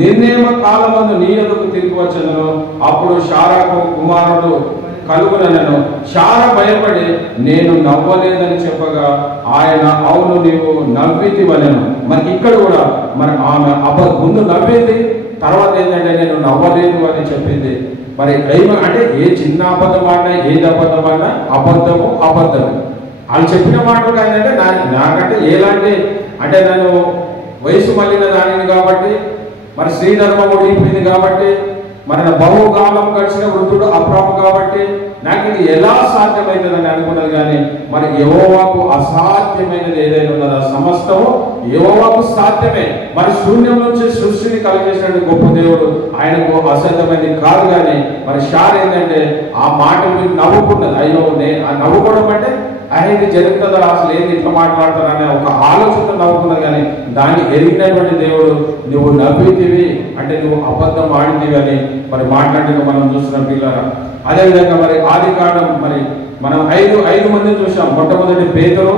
నిర్ణయమ కాలమును నీ యొద్దకు తిరిగి వచ్చెదను. అప్పుడు శారాకు కుమారుడు కలుగునను. శార భయపడి నేను నవ్వలేదని చెప్పగా ఆయన అవును నీవు నవ్వితివనెను. మరి ఇక్కడ కూడా మరి ఆమె ముందు నవ్వింది, తర్వాత ఏంటంటే నేను నవ్వలేదు అని చెప్పింది. మరి ఏమో అంటే ఏ చిన్న అబద్ధం ఆడినా ఏది అబద్ధం ఆడినా అబద్ధము వాళ్ళు చెప్పిన మాటలు కాదంటే నాకంటే ఎలాంటి అంటే నేను వయసు మళ్ళిన దానిని కాబట్టి మరి శ్రీధర్మం ఉడిపోయింది కాబట్టి మరి నా బహుకాలం గడిచిన వృద్ధుడు అబ్రాము కాబట్టి నాకు ఇది ఎలా సాధ్యమవుతుందని అనుకున్నది. కానీ మరి యెహోవాకు అసాధ్యమైనది ఏదైనా ఉన్నదా? సమస్తము యెహోవాకు సాధ్యమే. మరి శూన్యం నుంచి సృష్టిని కలిగేసిన గొప్ప దేవుడు, ఆయనకు అసాధ్యమైనది కాదు. కానీ మరి షార్ ఏంటంటే ఆ మాట మీరు నవ్వుకున్నది. అయ్యో ఆ నవ్వుకోవడం అంటే ఇది జరుగుతుందా, అసలు ఏంది ఇట్లా మాట్లాడతారు అనే ఒక ఆలోచన నవ్వుకున్నది. కానీ దాన్ని ఎరిగినటువంటి దేవుడు నువ్వు నవ్వితివి అంటే నువ్వు అబద్ధం ఆడిందివి అని మరి మాట్లాడిన మనం చూస్తున్నాం పిల్లరా. అదేవిధంగా మరి ఆది కాండం మరి మనం ఐదు మందిని చూసాం. మొట్టమొదటి పేతురు,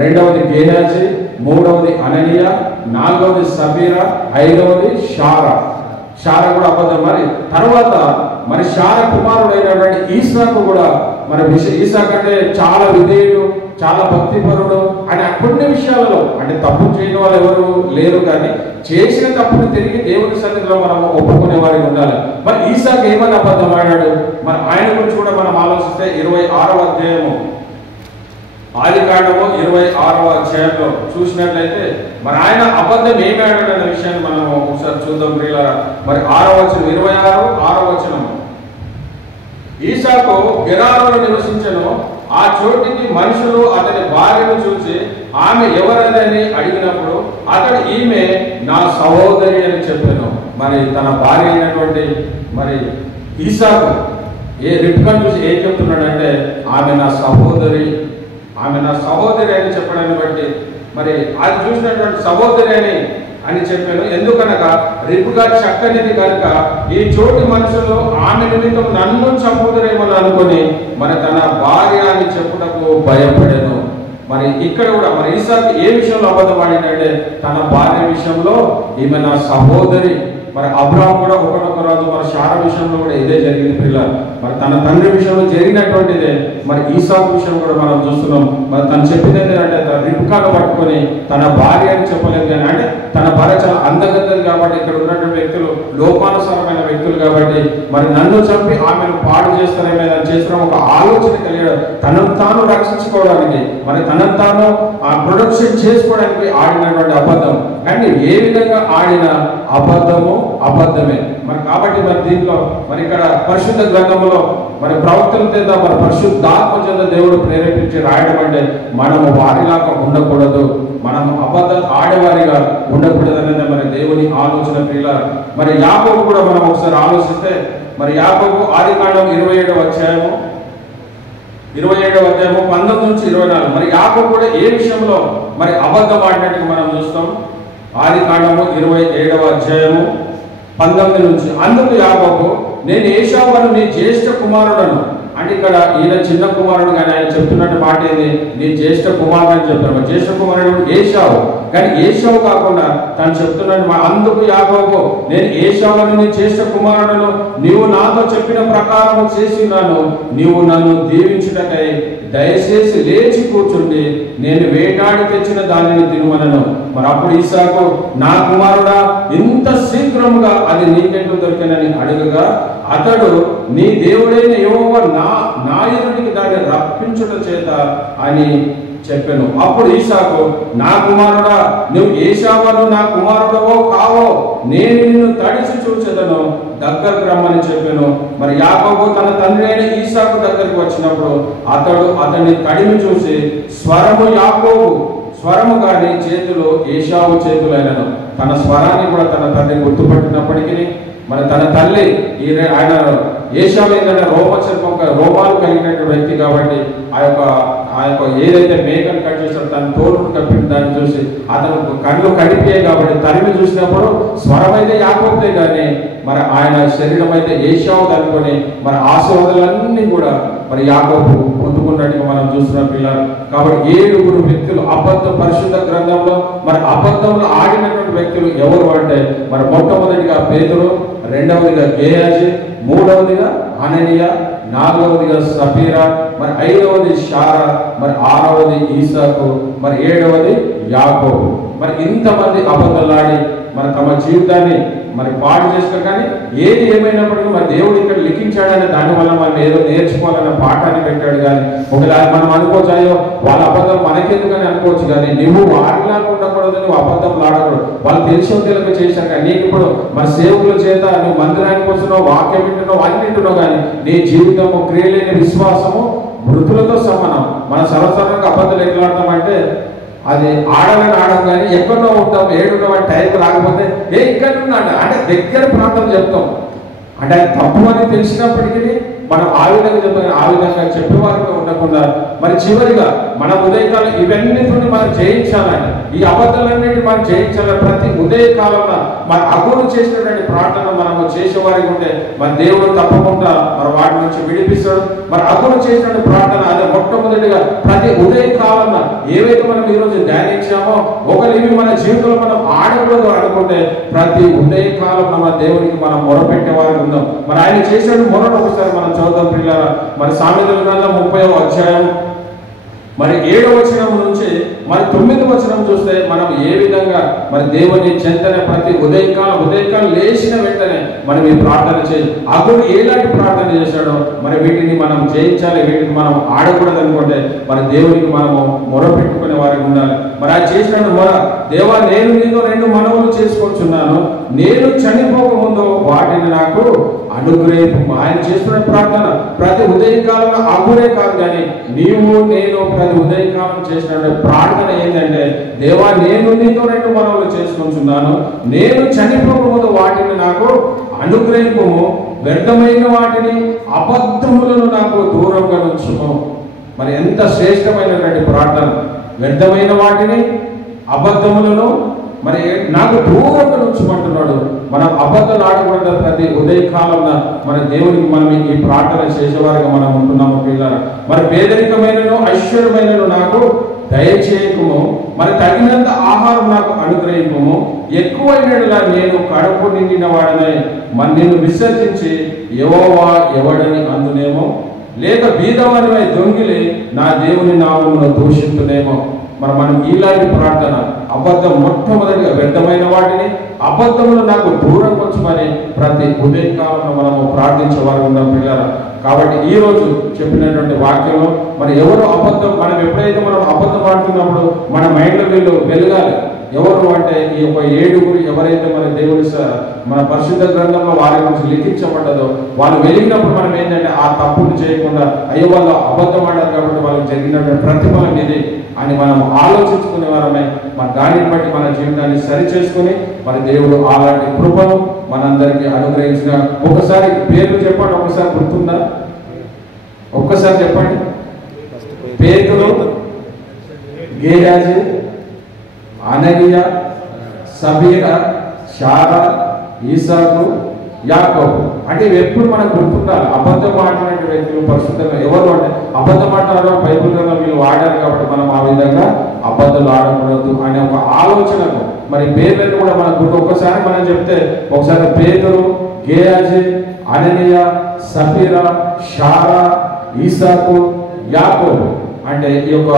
రెండవది గేహాజీ, మూడవది అననీయ, నాలుగవది సబీరా, ఐదవది శారా కూడా అబద్ధం. మరి తర్వాత మరి శార కుమారుడైనటువంటి ఈసాకు కూడా మరి ఈసాకు అంటే చాలా విధేయుడు, చాలా భక్తిపరుడు అని కొన్ని విషయాలలో అంటే తప్పు చేయని వాళ్ళు ఎవరు లేరు. కానీ చేసిన తప్పును తిరిగి దేవుని సన్నిధిలో మనం ఒప్పుకునే వారికి ఉండాలి. మరి ఈసాకు ఏమని అబద్ధం ఆడాడు? మరి ఆయన గురించి కూడా మనం ఆలోచిస్తే 26వ అధ్యాయము ఆది కాండము 26వ అధ్యాయంలో చూసినట్లయితే మరి ఆయన అబద్ధం ఏమి ఆడాడు అనే విషయాన్ని మనం ఒకసారి చూద్దాం ప్రియులారా. మరి 6వ వచనం 26వ వచనం ఈసాకు గెరారులో నివసించెను. ఆ చోటికి మనుషులు అతని భార్యను చూసి ఆమె ఎవరని అడిగినప్పుడు అతడు ఈమె నా సహోదరి అని చెప్పాను. మరి తన భార్య అయినటువంటి మరి ఈసాకు రిబ్కాను చూసి ఏం చెప్తున్నాడంటే ఆమె నా సహోదరి అని చెప్పడాన్ని బట్టి మరి అది చూసినటువంటి సహోదరి అని చెప్పాను. ఎందుకనగా రిబ్కా చక్కనిది కనుక ఈ చోటి మనుషులు ఆమె నిమిత్తం నన్ను చంపుదరేమో అనుకుని మరి తన భార్య అని చెప్పుటకు భయపడాను. మరి ఇక్కడ కూడా మరి ఈసాకు ఏ విషయంలో అబద్ధం ఆడిందంటే తన భార్య విషయంలో ఈమె నా సహోదరి. మరి అబ్రాహాము కూడా ఒకనొక రోజు మరి శారా విషయంలో కూడా ఇదే జరిగింది పిల్లలు. మరి తన తండ్రి విషయంలో జరిగినటువంటిదే మరి ఈసాకు విషయం కూడా మనం చూస్తున్నాం. మరి తను చెప్పింది ఏంటంటే రిబ్కాను పట్టుకొని తన భార్య అని చెప్పలేదు. కానీ అంటే తన భార్య చాలా అందగత్తది కాబట్టి ఇక్కడ ఉన్నటువంటి వ్యక్తులు లోపానుసారమైన వ్యక్తులు కాబట్టి మరి నన్ను చంపి ఆమెను పాడు చేస్తారేమో చేస్తారో ఒక ఆలోచన కలిగాడు. తనను తాను రక్షించుకోవడానికి మరి తనను తాను ఆ ప్రొడక్షన్ చేసుకోవడానికి ఆడినటువంటి అబద్ధం. కానీ ఏ విధంగా ఆడిన అబద్ధమే. మరి కాబట్టి మరి దీంట్లో మరి ఇక్కడ పరిశుద్ధ గ్రంథంలో మరి ప్రవక్తల చేత మరి పరిశుద్ధాత్మ చేత దేవుడు ప్రేరేపించి రాయడం అంటే మనము వారిలాగా ఉండకూడదు, మనము అబద్ధం ఆడేవారిగా ఉండకూడదు అనేది మరి దేవుని ఆలోచన పిల్లలు. మరి యాకోబు కూడా మనం ఒకసారి ఆలోచిస్తే మరి యాకోబు ఆది కాండం 27వ అధ్యాయము 19 నుంచి 24 మరి యాకోబు కూడా ఏ విషయంలో మరి అబద్ధం ఆడినట్టు మనం చూస్తాం. ఆది కాండము 27వ అధ్యాయము 19 నుంచి అందుకు యాకోబు నేను ఏశావును నీ జ్యేష్ఠ కుమారుడను అంటే ఇక్కడ ఈయన చిన్న కుమారుడు కానీ ఆయన చెప్తున్నట్టు మాట ఏంది నీ జ్యేష్ఠ కుమారుడు అని చెప్తారు. జ్యేష్ఠ కుమారుడు ఏశావు కానీ ఏశావు కాకుండా తను చెప్తున్నాడు, అందుకు యాకోబు నేను ఏశావును నీ జ్యేష్ఠ కుమారుడును, నీవు నాతో చెప్పిన ప్రకారం చేసినాను, నీవు నన్ను దీవించుటకై దయచేసి లేచి కూర్చుండి నేను వేటాడి తెచ్చిన దానిని తినుమనను. మరి అప్పుడు ఇస్సాకు, నా కుమారుడా, ఇంత శీఘ్రముగా అది నీకెట్లు దొరికినని అడుగగా అతడు, నీ దేవుడైన యెహోవా నా ఎదుటికి దాన్ని రప్పించుట చేత అని చెప్పాను. అప్పుడు ఇస్సాకు, నా కుమారుడా, నువ్వు ఏశావును నా కుమారుడవో కావో నేను నిన్ను తడిసి చూచెదను, దగ్గరకు రమ్మని చెప్పాను. మరి యాకోబు తన తండ్రి అయిన ఈసాకు దగ్గరికి వచ్చినప్పుడు అతడు అతన్ని తడిమి చూసి, స్వరము యాకోబు స్వరము కానీ చేతులు ఏశావు చేతులైనను. తన స్వరాన్ని కూడా తన తండ్రి గుర్తుపట్టినప్పటికీ మరి తన తల్లి ఆయన ఏశావు ఏంటంటే రోమాలు కలిగినటువంటి వ్యక్తి కాబట్టి ఆ యొక్క ఏదైతే మేకను కట్ చేస్తాడో తన తోలును కప్పిన దాన్ని చూసి అతను కళ్ళు కడిపాయి కాబట్టి తరిమి చూసినప్పుడు స్వరం అయితే యాకోబుదే కానీ మరి ఆయన శరీరం అయితే ఏశావు అనుకొని మరి ఆశీర్వాదాలన్నీ కూడా మరి యాకోబు పొందుకున్నట్టుగా మనం చూస్తున్న పిల్లలు. కాబట్టి 7 వ్యక్తులు పరిశుద్ధ గ్రంథంలో మరి అబద్ధంలో ఆడినటువంటి వ్యక్తులు ఎవరు అంటే మరి మొట్టమొదటిగా పేతురు, రెండవదిగా గేయాజీ, మూడవదిగా అననీయ, నాలుగవదిగా సఫీరా, మరి 5వది షారా, మరి 6వది ఈసాకు, మరి 7వది యాకోబు. మరి ఇంతమంది అబద్ధాలాడి మరి తమ జీవితాన్ని మరి పాడు చేసుకో. కానీ ఏది ఏమైనప్పటికీ మరి దేవుడు ఇక్కడ లిఖించాడని దానివల్ల మనం ఏదో నేర్చుకోవాలన్న పాఠాన్ని పెట్టాడు. కానీ ఒకవేళ మనం అనుకోవచ్చు, అయ్యో వాళ్ళ అబద్ధం మనకెందుకని అనుకోవచ్చు, కానీ నువ్వు వారిలాగా ఉండకూడదు, నువ్వు అబద్ధం ఆడకూడదు. వాళ్ళు తెలిసి తెలియక చేశాక నీకు ఇప్పుడు మన సేవకుల చేత నువ్వు మందిరానికి వస్తున్నావు, వాక్యం వింటున్నావు, అన్ని వింటున్నావు, కానీ నీ జీవితము క్రియలేని విశ్వాసము మృతులతో సమానం. మన సర్వసాధారణంగా అబద్ధాలు ఎట్లా ఆడతామంటే అది ఆడాలని ఆడం, కానీ ఎక్కడో ఉంటాం, ఏడున్నాం అని టైంకి రాకపోతే ఇక్కడ ఉన్నాడు అంటే దగ్గర ప్రాంతం చెప్తాం. అంటే అది తప్పు అని తెలిసినప్పటికీ మనం ఆ విధంగా చెప్తాం. ఆ విధంగా చెప్పేవారిగా ఉండకుండా మరి చివరిగా మన ఉదయకాలం ఇవన్నిటిని మనం జయించాలని, ఈ అబద్ధాలన్నింటినీ మనం జయించాలని ప్రతి ఉదయకాలంలో మన అగురు చేసినటువంటి ప్రార్థన మనము చేసేవారికి ఉంటే మన దేవుడు తప్పకుండా మరి వాటి నుంచి విడిపిస్తాడు. మరి అగురు చేసినటువంటి ప్రార్థన అదే మొట్టమొదటిగా ప్రతి ఉదయకాలంలో ఏవైతే మనం ఈరోజు ధ్యానించామో ఒకరు ఇవి మన జీవితంలో మనం ఆడకూడదు అనుకుంటే ప్రతి ఉదయకాలం మన దేవునికి మనం మొరపెట్టే వారికి ఉందాం. మరి ఆయన చేసిన మొరను ఒకసారి మనం చదువుతాం పిల్లల. మరి సామెతల గ్రంథం 30వ అధ్యాయం మరి 7వ వచనం నుంచి మరి 9వ వచనం చూస్తే మనం ఏ విధంగా మరి దేవుని చెంతనే ప్రతి ఉదయకాలం లేచిన వెంటనే మనం ఈ ప్రార్థన చేయాలి. అగుడు ఎలాంటి ప్రార్థన చేశాడో మరి వీటిని మనం జయించాలి, వీటిని మనం ఆడకూడదు అనుకుంటే మరి దేవునికి మనము మొర పెట్టుకునే వారికి ఉండాలి. మరి ఆ చేసిన మొర, దేవా నేను నీతో 2 మనవులు చేసుకొచ్చున్నాను, నేను చనిపోక ముందు వాటిని నాకు అనుగ్రహింపు. ఆయన చేస్తున్న ప్రార్థన ప్రతి ఉదయకాలంలో అగురే కాదు, కానీ నీవు నేను ప్రతి ఉదయకాలం చేసిన ప్రార్థన ఏంటంటే, దేవా నేను నీతో 2 మనవులు చేసుకుంటున్నాను, నేను చనిపోక ముందు వాటిని నాకు అనుగ్రహింపు, వ్యర్థమైన వాటిని అబద్ధములను నాకు దూరంగా ఉంచుము. మరి ఎంత శ్రేష్టమైనటువంటి ప్రార్థన! వ్యర్థమైన వాటిని అబద్ధములను మరి నాకు దూరంగా ఉంచమంటున్నాడు. మనం అబద్ధాలు ఆడకూడదు. ప్రతి ఉదయకాలంలో మన దేవునికి మనం ఈ ప్రార్థన చేసేవారిగా మనం ఉంటున్నాము పిల్లలు. మరి పేదరికమైనను ఐశ్వర్యమైనను నాకు దయచేయకుము, మరి తగినంత ఆహారం నాకు అనుగ్రహింపుము, ఎక్కువైనలా నేను కడుపు నిండిన వాడనే మరి నిన్ను విసర్జించి యెహోవా ఎవడని అందునేమో, లేక బీదవానివై దొంగిలి నా దేవుని నామమును దూషించునేమో. మరి మనం ఇలాంటి ప్రార్థన అబద్ధం మొట్టమొదటిగా వ్యర్థమైన వాటిని అబద్ధములు నాకు దూరం వచ్చమని ప్రతి ఉదయకాలంలో మనము ప్రార్థించేవారు ఉన్నాం పిల్లల. కాబట్టి ఈ రోజు చెప్పినటువంటి వాక్యంలో మరి ఎవరు అబద్ధం, మనం ఎప్పుడైతే మనం అబద్ధం ఆడుతున్నప్పుడు మన మైండ్లో వీళ్ళు వెలగాలి. ఎవరు అంటే ఈ యొక్క 7 ఎవరైతే మన దేవుని మన పరిశుద్ధ గ్రంథంలో వారి గురించి లిఖించబడ్డదో వాళ్ళు వెలిగినప్పుడు మనం ఏంటంటే ఆ తప్పులు చేయకుండా అయ్యో వాళ్ళు అబద్ధం ఆడారు కాబట్టి వాళ్ళకి జరిగినటువంటి ప్రతిఫలం ఇది అని మనం ఆలోచించుకునే వారమే. మరి దానిని బట్టి మన జీవితాన్ని సరి చేసుకుని మరి దేవుడు అలాంటి కృపను మనందరికీ అనుగ్రహించిన. ఒకసారి పేర్లు చెప్పండి, ఒకసారి గుర్తుందా? ఒక్కసారి చెప్పండి. పేతురు, గేయాజీ, అననీయ, సఫీరా, షారా, ఈసాకు, యాకోబు. అంటే ఎప్పుడు మనకు గుర్తుండాలి. అబద్ధం మాట్లాడే వ్యక్తులు పరిశుద్ధంగా ఎవరు అంటే అబద్ధం అంటారో బైబిల్ గ్రంథం వీళ్ళు వాడారు కాబట్టి మనం ఆ విధంగా అబద్ధాలు ఆడకూడదు అనే ఒక ఆలోచనకు మరి పేర్లను కూడా మనకు ఒక్కసారి మనం చెప్తే ఒకసారి పేతురు, గేయాజీ, అననీయ, సఫీరా, షారా, ఈసాకు, యాకోబు అంటే ఈ యొక్క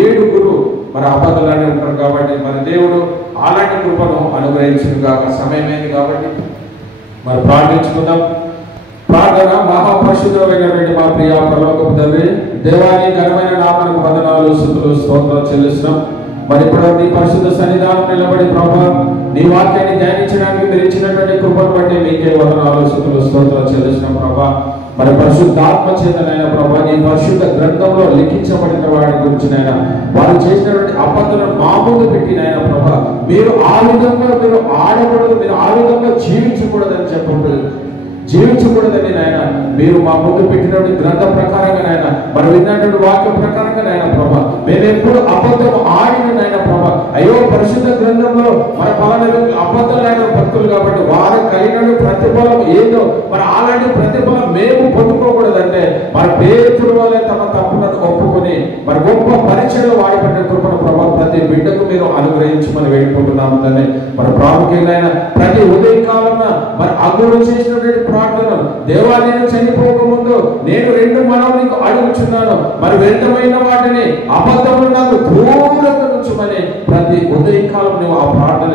7 మరి అబద్ధాలని ఉంటారు కాబట్టి మరి దేవుడు అలాంటి కృపను అనుగ్రహించింది కాక సమయమైంది కాబట్టి మరి ప్రార్థించుకుందాం. ప్రార్థన. మహాపరిశుద్ధమైనటువంటి మా ప్రియ పరలోకపు తండ్రి, దేవాని ఘనమైన నామమునకు వందనాలు, స్తుతులు, స్తోత్రాలు చెల్లిస్తున్నాం. మరి ఇప్పుడు నీ పరిశుద్ధ సన్నిధానం నిలబడి ప్రభా నీ వాక్యాన్ని ధ్యానించడానికి మీరు ఇచ్చినటువంటి కృపను బట్టి మీకే వందనాలు, స్తుతులు, స్తోత్రాలు చెల్లిస్తున్నాం ప్రభా. మరి పరిశుద్ధాత్మ చేతనైన ప్రభా నీ పరిశుద్ధ గ్రంథంలో లిఖించబడిన వాడి గురించి నైనా వారు చేసినటువంటి అబద్ధాలను మా ముందు పెట్టినైనా ప్రభా మీరు ఆ విధంగా మీరు ఆడకూడదు, మీరు ఆ విధంగా జీవించకూడదని చెప్పకూడదు, జీవించకూడదని నాయన మీరు మా ముందు పెట్టినటువంటి గ్రంథ ప్రకారంగా నాయన మరి విన్నటువంటి వాక్య ప్రకారంగా నాయన ప్రభా మేము ఎప్పుడు అబద్ధం ఆడిన నాయన ప్రభా అయ్యో పరిశుద్ధ గ్రంథంలో మన పలానా అబద్ధాలైన భక్తులు కాబట్టి వారు కలిగిన ప్రతిఫలం ఏదో మరి అలాంటి ప్రతిఫలం మేము పొందుకోకూడదంటే మరి పేతురు వల్లే తమ తప్పులను ఒప్పుకొని మరి గొప్ప పరీక్షలో వాడిపడిన కృపను ప్రభా ప్రతి బిడ్డకు మీరు అనుగ్రహించమని వేడుకుంటున్నాము తండ్రి. మరి ప్రాముఖ్యమైన ప్రతి ఉదయకాలం మరి అగుడు చేసినటువంటి ప్రార్థన దేవా నేను చనిపోక ముందు నేను 2 మనవులు నీకు అడుగుచున్నాను మరి వ్యర్థమైన వాటిని అబద్ధములు నాకు దూరంగా ఉంచమని ప్రతి ఉదయకాలం నువ్వు ఆ ప్రార్థన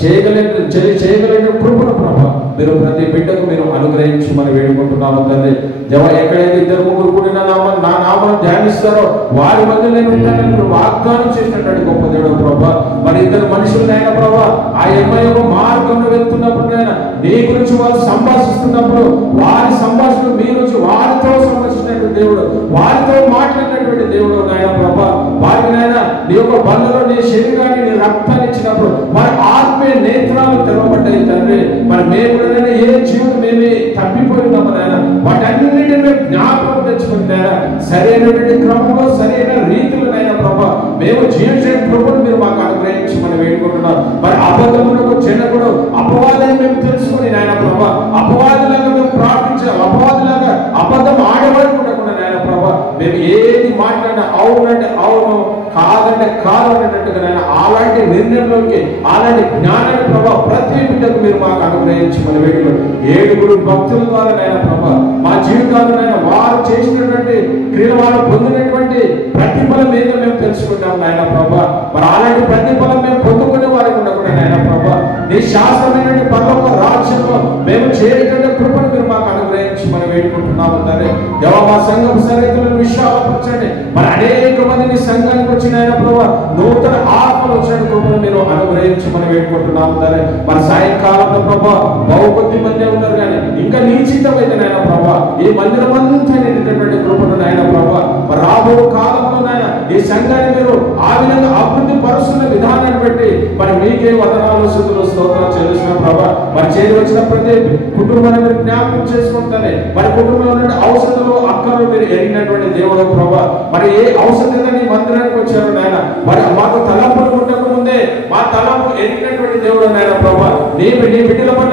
చేయగలిగిన కృపను ప్రభా మీరు ప్రతి బిడ్డకు మీరు అనుగ్రహించమని వేడుకుంటున్నాము తండ్రి. దేవా ఎక్కడైతే 2-3 కూడిన నా నామం ధ్యానిస్తారో వారి మధ్య నేను ఉంటానని వాగ్దానం చేసినటువంటి గొప్ప దేవుడు ప్రభా. మరి 2 మనుషులైనా ప్రభా ఆ యొక్క మార్గంలో వెళ్తున్నప్పుడైనా నీ గురించి వాళ్ళు సంభాషిస్తున్నప్పుడు వారి సంభాషణ మీ నుంచి వారితో సంభాషించినటువంటి దేవుడు, వారితో మాట్లాడినటువంటి దేవుడు నాయన ప్రభా. వారికి నాయన నీ యొక్క బంధంలో నీ శరీరాన్ని నీ రక్తాన్ని ఇచ్చినప్పుడు వారి ఆత్మీయ నేత్రాలు తెరవబడ్డాయి తండ్రి. మరి మేము కూడా ఏ జీవుడు మేమే తప్పిపోయినాము నాయన వాటన్నిటిని జ్ఞాపకం తెచ్చుకుని నాయన సరైనటువంటి క్రమంలో సరైన రీతిలో నాయన ప్రభా మేము జీవించే కృపను మీరు మాకు అనుగ్రహించి మనం వేడుకుంటున్నాం. మరి అబద్ధములకు చెడకుడు అపవాదాన్ని మేము తెలుసుకుని నాయన ప్రభా అపవాదులాగా మేము ప్రార్థించాలి, అపవాదులాగా అబద్ధం ఆడేవాడు కూడా నాయన ప్రభా మేము ఏది మాట్లాడినా అవునంటే అవును కాదంటే కాదు అనేటట్టుగా నాయన అలాంటి నిర్ణయంలోకి అలాంటి జ్ఞానాన్ని ప్రభా ప్రతి బిడ్డకు మీరు మాకు అనుగ్రహించి మన వేడుకలు 7 భక్తుల ద్వారా నాయన ప్రభా మా జీవితాల్లో నాయన వారు చేసినటువంటి క్రియలు వారు పొందినటువంటి ప్రతిఫలం ఏదో మేము తెలుసుకుంటాం నాయన ప్రభా. మరి అలాంటి ప్రతిఫలం మేము పొందుకునే వారికి ఉండకుండా నాయన ప్రభా నీ శాస్త్రమైన పరలోక రాజ్యంలో మేము చేరేటువంటి కృపను మీరు మాకు అనుగ్రహించి మనం వేడుకుంటున్నాము తండ్రి. దేవా మా సంఘం సరిహద్దులను విశాలపరచండి. మరి అనేక మంది నీ సంఘానికి వచ్చిన ఆయన ప్రభా నూతన ఆత్మలు వచ్చిన కృపను మీరు అనుగ్రహించి మనం వేడుకుంటున్నాము తండ్రి. మరి సాయంకాలంలో ప్రభా బహుకొద్ది మంది ఉన్నారు కానీ ఇంకా నిశ్చితమైతే నాయన ప్రభా ఈ మందిరం అంతా నిండినటువంటి కృపను నాయన ప్రభా మరి రాబో కాలంలో నాయన ఈ సంఘాన్ని మీరు ఆ విధంగా అభివృద్ధి పరుస్తున్న విధానాన్ని బట్టి మరి మీకే వందనాలు, స్తుతులు, స్తోత్రాలు చెల్లిస్తున్న ప్రభా. మరి చేరి వచ్చిన ప్రతి కుటుంబాన్ని మీరు జ్ఞాపకం చేసుకుంటానే మరి కుటుంబంలో ఉన్న అవసరాలు అక్కలు మీరు ఎరిగినటువంటి దేవుడు ప్రభా. మరి ఏ అవసరంగా నీ మందిరానికి వచ్చారు నాయన మరి మాకు తలంపులు ఉండక ముందే మా తలంపు ఎరిగినటువంటి దేవుడు నాయన ప్రభా నీ బిడ్డల వల్ల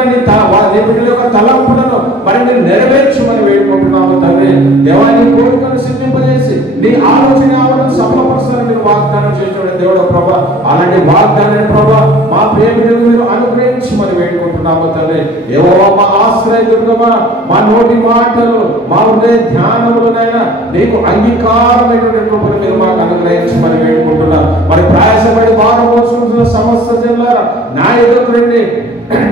నీ బిడ్డల యొక్క తలంపులను మరి మీరు నెరవేర్చమని వేడుకుంటున్నాము తండ్రి. దేవాన్ని కోరికను సిద్ధింపజేసి నీ ఆలోచన సఫలపరుస్తారని మీరు వాగ్దానం చేసిన దేవుడు ప్రభా. అలాంటి వాగ్దానాన్ని ప్రభా మా ప్రేమికులు మీరు అనుగ్రహించి మరి వేడుకుంటున్నాము తండ్రి. యెహోవా మా ఆశ్రయ దుర్గమా మా నోటి మాటలు మా హృదయ ధ్యానములనైనా నీకు అంగీకారమైనటువంటి కృపను మీరు మాకు అనుగ్రహించి మరి వేడుకుంటున్నాం. మరి ప్రయాసపడి భారం మోసుకుంటున్న సమస్త జనులారా నా ఎదురు రండి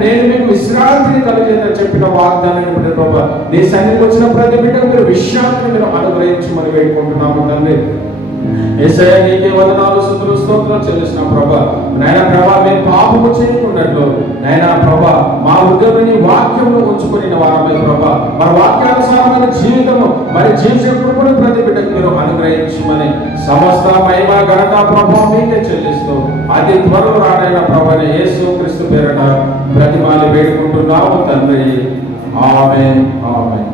నేను మీకు విశ్రాంతిని కలిగేదని చెప్పిన వాగ్దానాన్ని ప్రభా నీ సన్నిధికి వచ్చిన ప్రతి బిడ్డకు మీరు విశ్రాంతిని మీరు అనుగ్రహించి మరి వేడుకుంటున్నాము తండ్రి. యేసయ్య నీకే వందనాలు, స్తుతులు, స్తోత్రాలు చెల్లిస్తున్న ప్రభా. నాయన ప్రభా మేము పాపము చేయకున్నట్లు నాయన ప్రభా మా హృదయంలో నీ వాక్యమును ఉంచుకుని వారమే ప్రభా మరి వాక్యానుసారమైన జీవితము మరి జీవించే కృపను ప్రతి బిడ్డకు మీరు అనుగ్రహించమని సమస్త మహిమ ఘనత ప్రభావం మీకే చెల్లిస్తూ అతి త్వరలో రానైన ప్రభువైన యేసు క్రీస్తు పేరట బ్రతిమాలి వేడుకుంటున్నాము తండ్రి. ఆమేన్, ఆమేన్.